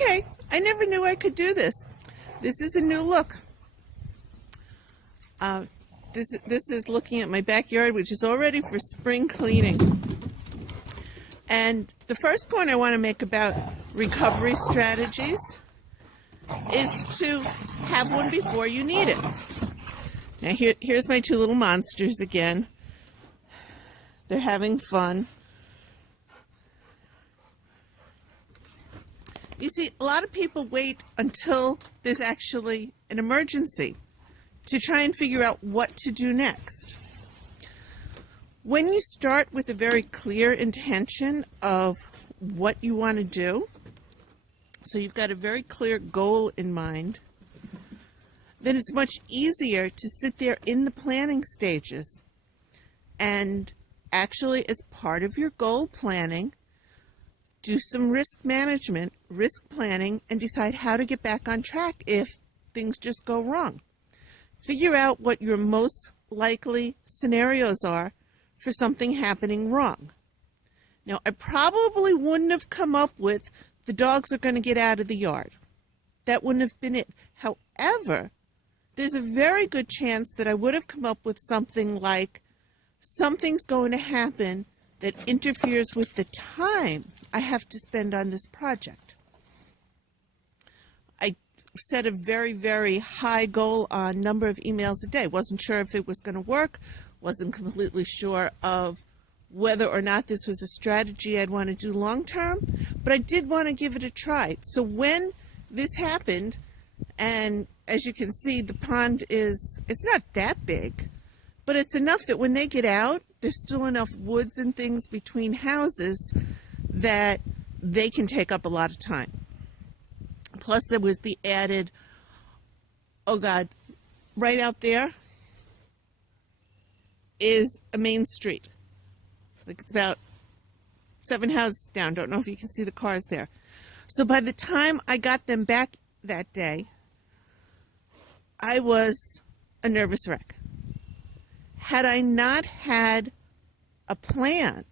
Okay, I never knew I could do this. This is a new look. This is looking at my backyard, which is all ready for spring cleaning. And the first point I want to make about recovery strategies is to have one before you need it. Now here's my two little monsters again. They're having fun. You see, a lot of people wait until there's actually an emergency to try and figure out what to do next. When you start with a very clear intention of what you want to do, so you've got a very clear goal in mind, then it's much easier to sit there in the planning stages and actually, as part of your goal planning, do some risk management, risk planning, and decide how to get back on track if things just go wrong. Figure out what your most likely scenarios are for something happening wrong. Now, I probably wouldn't have come up with the dogs are going to get out of the yard. That wouldn't have been it. However, there's a very good chance that I would have come up with something like something's going to happen that interferes with the time I have to spend on this project. I set a very, very high goal on number of emails a day. Wasn't sure if it was going to work. Wasn't completely sure of whether or not this was a strategy I'd want to do long term, but I did want to give it a try. So when this happened, and as you can see, the pond it's not that big, but it's enough that when they get out, there's still enough woods and things between houses that they can take up a lot of time. Plus there was the added, oh God, right out there is a main street. Like it's about 7 houses down. Don't know if you can see the cars there. So by the time I got them back that day, I was a nervous wreck. Had I not had a plan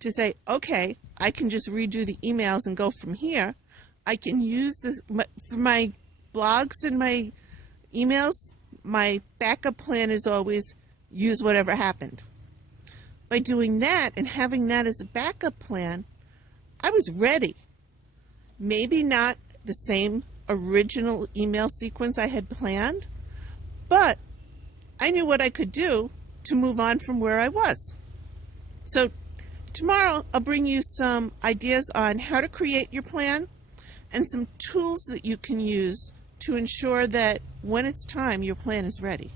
to say, okay, I can just redo the emails and go from here, I can use this for my blogs and my emails. My backup plan is always use whatever happened. By doing that and having that as a backup plan, I was ready. Maybe not the same original email sequence I had planned, but I knew what I could do to move on from where I was. So tomorrow I'll bring you some ideas on how to create your plan and some tools that you can use to ensure that when it's time, your plan is ready.